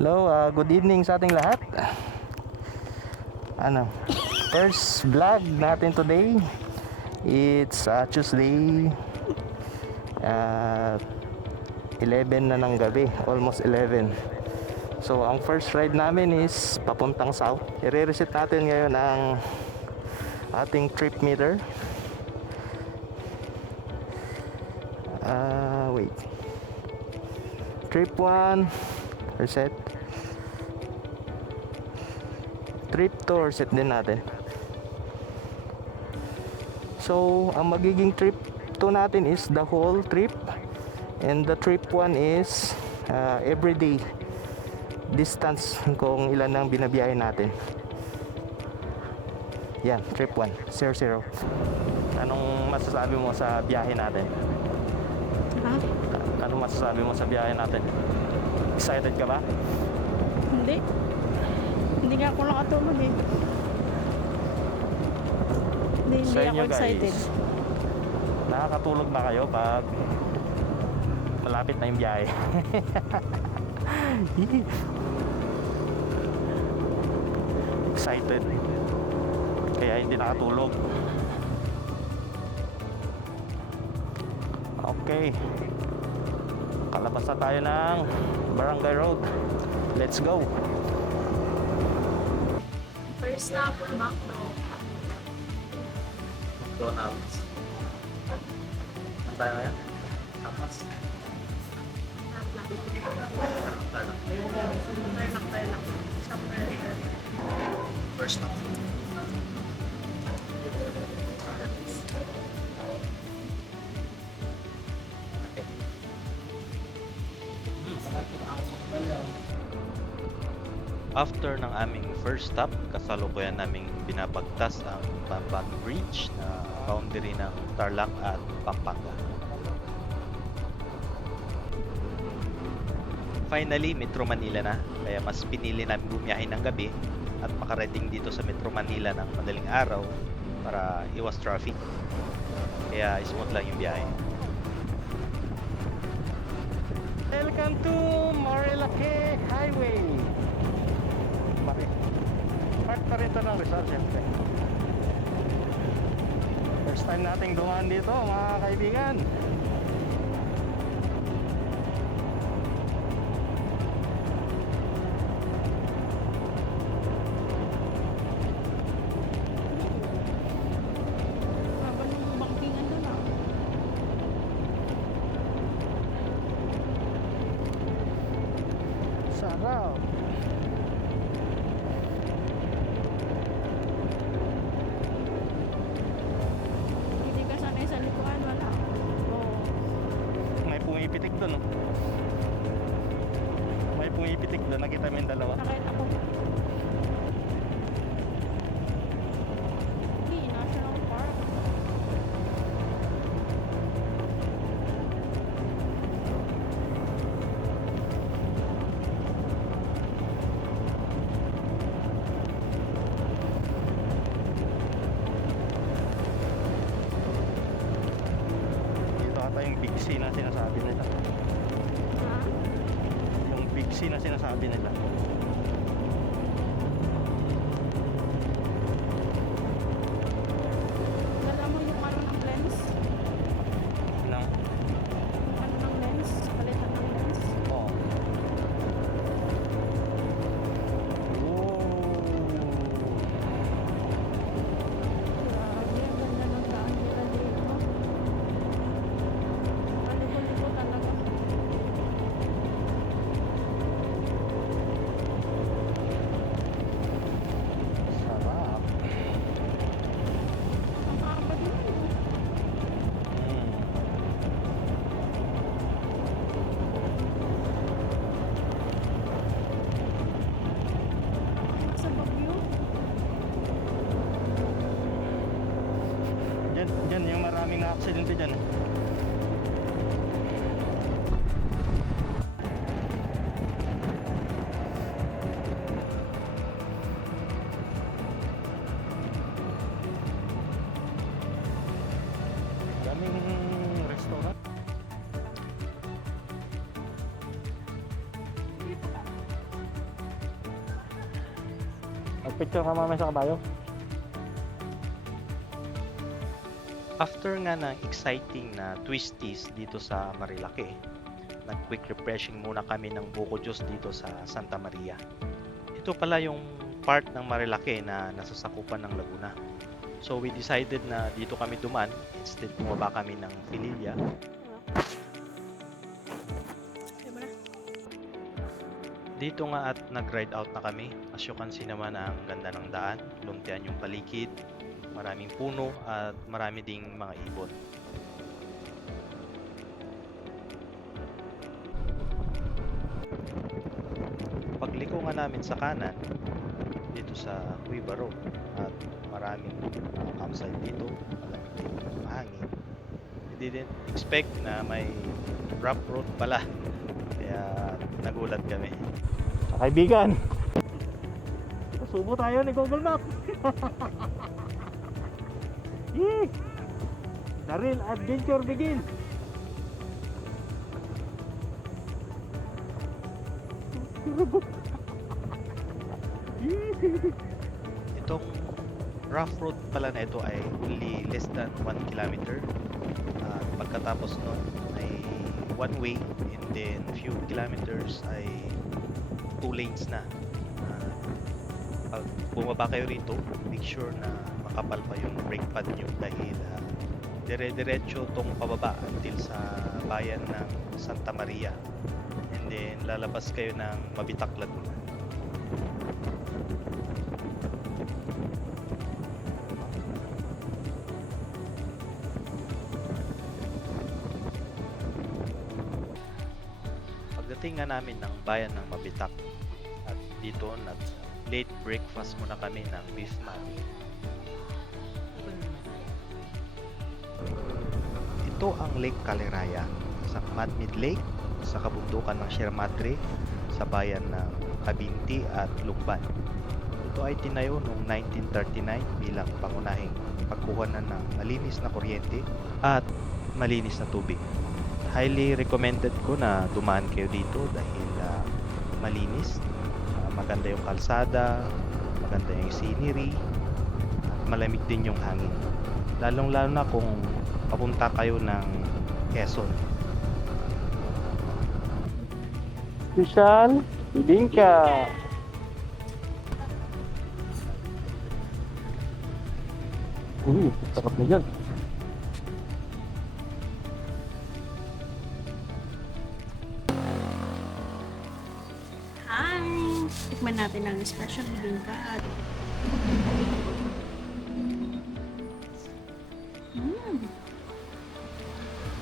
Hello, good evening sa ating lahat. First vlog natin today. It's Tuesday, 11 na ng gabi, almost 11. So ang first ride namin is papuntang south. I-reset natin ngayon ang ating trip meter. Wait. Trip 1 reset. Trip 2 reset din natin. So ang magiging trip 2 natin is the whole trip, and the trip 1 is everyday distance kung ilan ang binabiyahe natin. Yan, trip 1 00. Anong masasabi mo sa biyahe natin? Anong masasabi mo sa biyahe natin? Excited ka ba? Hindi. Hindi nga ako nakatulog eh. Hindi Sa ako inyo, excited. guys, nakakatulog ba kayo pag malapit na yung biyahe? Excited kaya hindi nakatulog. Okay, kalabas na tayo ng Barangay Road. Let's go. First stop, Macdo. McDonald's. Ano tayo ngayon? Tapas. First stop. After ng aming first stop, kasalukuyan naming binabagtas ang Bamban Bridge na boundary ng Tarlac at Pampanga. Finally, Metro Manila na, kaya mas pinili namin bumiyahe ng gabi at makarating dito sa Metro Manila ng madaling araw para iwas traffic. Kaya smooth lang yung biyahe. Welcome to Marilake Highway. Part pa rin ito ng Rizal, siyempre. First time nating dumaan dito, mga kaibigan. Haba ng bangkingan doon ah. Sarap. Hindi ka sanay sa likuan, wala. Oo. May pumipitik doon, oh. May pumipitik doon, nakita mo yung dalawa. Sakit ako. Hindi, National Park. Dito ata yung Big C na sinasabi nila. Ha? Yung Big C na sinasabi nila. Dala mo yung ano ng lens? Nang, Yung ano ng lens? Palitan ng lens? oh. Grabe, ang ganda ng daan nila dito. Maliko-liko talaga. Sarap. Ang haba din. Nasa Baguio. Diyan yung maraming na-aksidente dyan. Daming restaurant. Magpicture ka mamaya sa kabayo. After nga ng exciting na twisties dito sa Marilake, nag-quick refreshing muna kami ng Buko Juice dito sa Santa Maria. Ito pala yung part ng Marilake na nasasakupan ng Laguna. So we decided na dito kami dumaan, instead bumaba kami ng Pililla. Diba na? Dito nga at nag-ride out na kami. As you can see naman ang ganda ng daan, luntian yung paligid, maraming puno at marami ding mga ibon. Pagliko nga namin sa kanan, dito sa Cuiva Road at maraming campsite dito, malamig din yung mahangin. We didn't expect na may rough road pala, kaya nagulat kami. Kaibigan! Subo tayo ni Google Map! Yee! The real adventure begins! Itong rough road pala na ito ay only less than 1 kilometer. At pagkatapos nun ay one way, and then few kilometers ay 2 lanes na. Pag bumaba kayo rito, make sure na makapal pa yung brake pad nyo dahil dire-diretso tong pababa until sa bayan ng Santa Maria, and then lalabas kayo ng Mabitak, Laguna. Pagdating nga namin ng bayan ng Mabitak, at dito nag late breakfast muna kami ng beef mati. Ito ang Lake Caliraya, isang man-made lake sa kabundukan ng Sierra Madre sa bayan ng Cabinti at Lumban. Ito ay tinayo noong 1939 bilang pangunahing pagkuhanan ng malinis na kuryente at malinis na tubig. Highly recommended ko na dumaan kayo dito dahil malinis, maganda yung kalsada, maganda yung scenery, at malamig din yung hangin. Lalong-lalo na kung papunta kayo ng Quezon. Special Bibingka! Sarap na yan. Hi! Tikman natin ang special bibingka.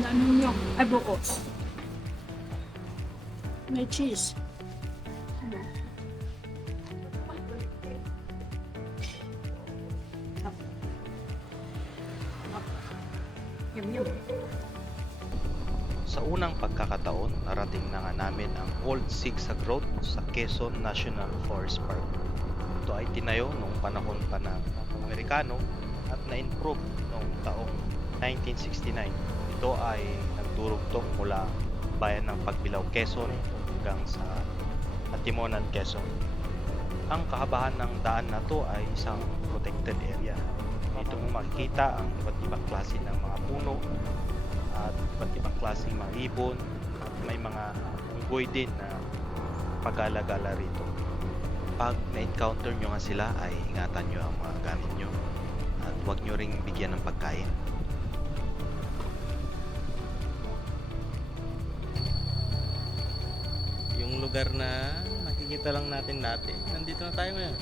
Dami nyo. Ay, buko. May cheese. Ano? Yum. Sa unang pagkakataon, narating na nga namin ang Old Zigzag Road sa Quezon National Forest Park. Ito ay tinayo noong panahon pa ng Amerikano at na-improve noong taong 1969. Ito ay nagdurugtong mula bayan ng Pagbilao, Quezon hanggang sa Atimonan, Quezon. Ang kahabahan ng daan na to ay isang protected area. Dito mo makikita ang iba't ibang klase ng mga puno at iba't ibang klaseng mga ibon at may mga unggoy din na pag-alagala rito. Pag na-encounter nyo nga sila ay ingatan nyo ang mga gamit nyo at huwag nyo ring bigyan ng pagkain. Yung lugar na nakikita lang natin dati, nandito na tayo ngayon.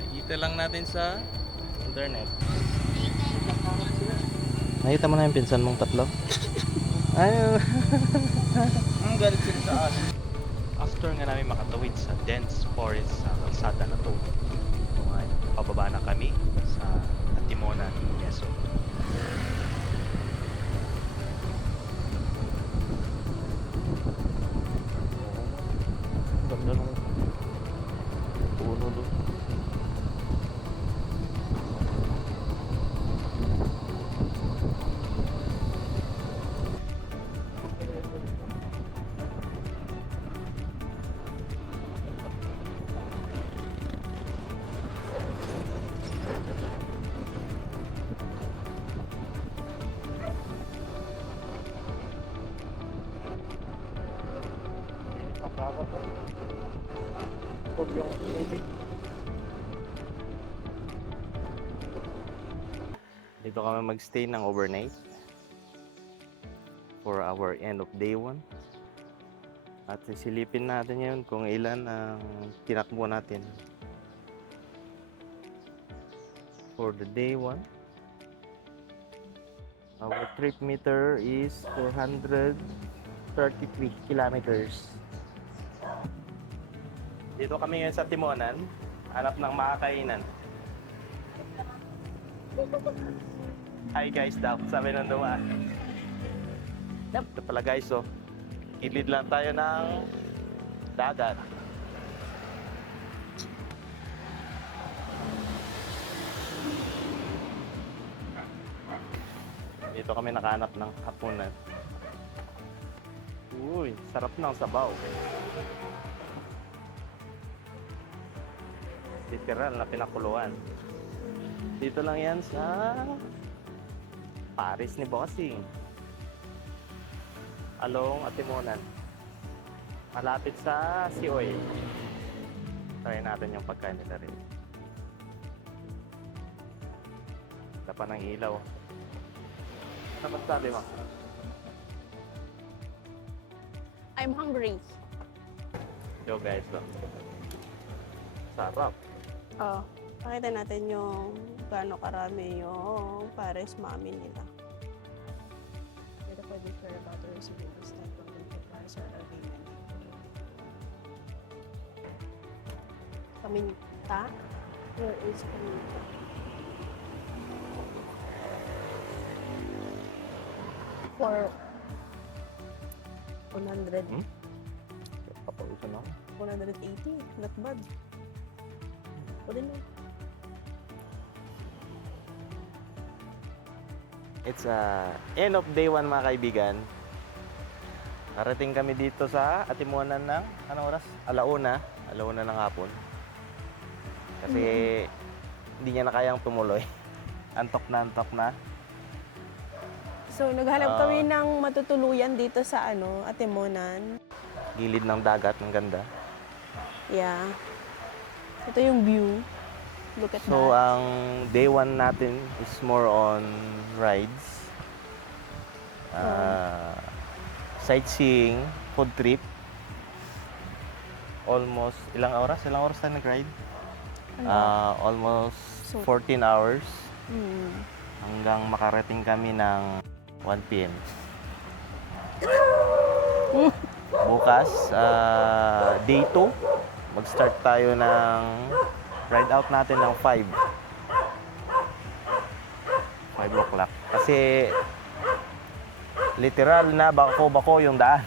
Nakikita lang natin sa internet. Nakita mo na yung pinsan mong tatlo? Ayun. Ang galit sila sa akin. After nga namin makatawid sa dense forest sa kalsada na to, pababa na kami sa Atimonan, Quezon. Ganda ng puno doon. Dagat. Huwag yung tubig. Dito kami magstay ng overnight for our end of day 1. At sisilipin natin yun kung ilan ang tinakbo natin for the day 1. Our trip meter is 433 kilometers. Dito kami ngayon sa Timonan, hanap ng makakainan. Hi guys daw, sabi nung dumaan. Ito pala guys, oh. Kilid lang tayo ng dagat. Dito kami nakahanap ng hapunan. Uy, sarap ng sabaw. Literal na pinakuluan. Dito lang yan sa Paris ni Bossing. Along Atimonan. Malapit sa Sioy. Try natin yung pagkain nila rin. Tapa ng ilaw. Ano sabi mo? I'm hungry. Yo guys, oh. Sarap. Oh, pakita natin yung gaano karami yung Paris mami nila. Pero pwede for about to receive this type of Paris or agreement. Paminta? Where is paminta? For 100. Hmm? Papawisan ako. 180. Not bad. Pwede na. It's end of day 1 mga kaibigan. Narating kami dito sa Atimonan ng anong oras? Alauna ng hapon. Kasi hindi niya na kayang tumuloy. Antok na. So, naghanap kami ng matutuluyan dito sa Atimonan. Gilid ng dagat, ang ganda. Yeah. Ito yung view. Look at So, that. ang day 1 natin is more on rides. Sightseeing, food trip. Almost, ilang oras? Ilang oras tayo nag-ride? Almost So- 14 hours. Hmm. Hanggang makarating kami ng 1 p.m. Bukas, day 2, mag-start tayo ng ride out natin ng 5 o'clock. Kasi literal na bako yung daan.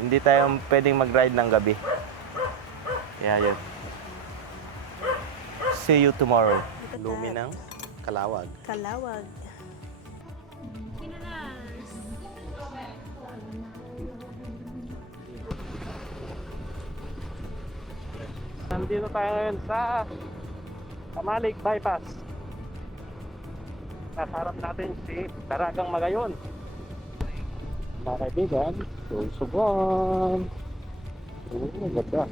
Hindi tayo pwedeng mag-ride ng gabi. Kaya yun. See you tomorrow. Look at Lumi that. ng Kalawag. Kalawag. Nandito tayo ngayon sa Tamalik Bypass. Kasarap natin si Daragang Magayon. Mga kaibigan, Susugan. Ganda.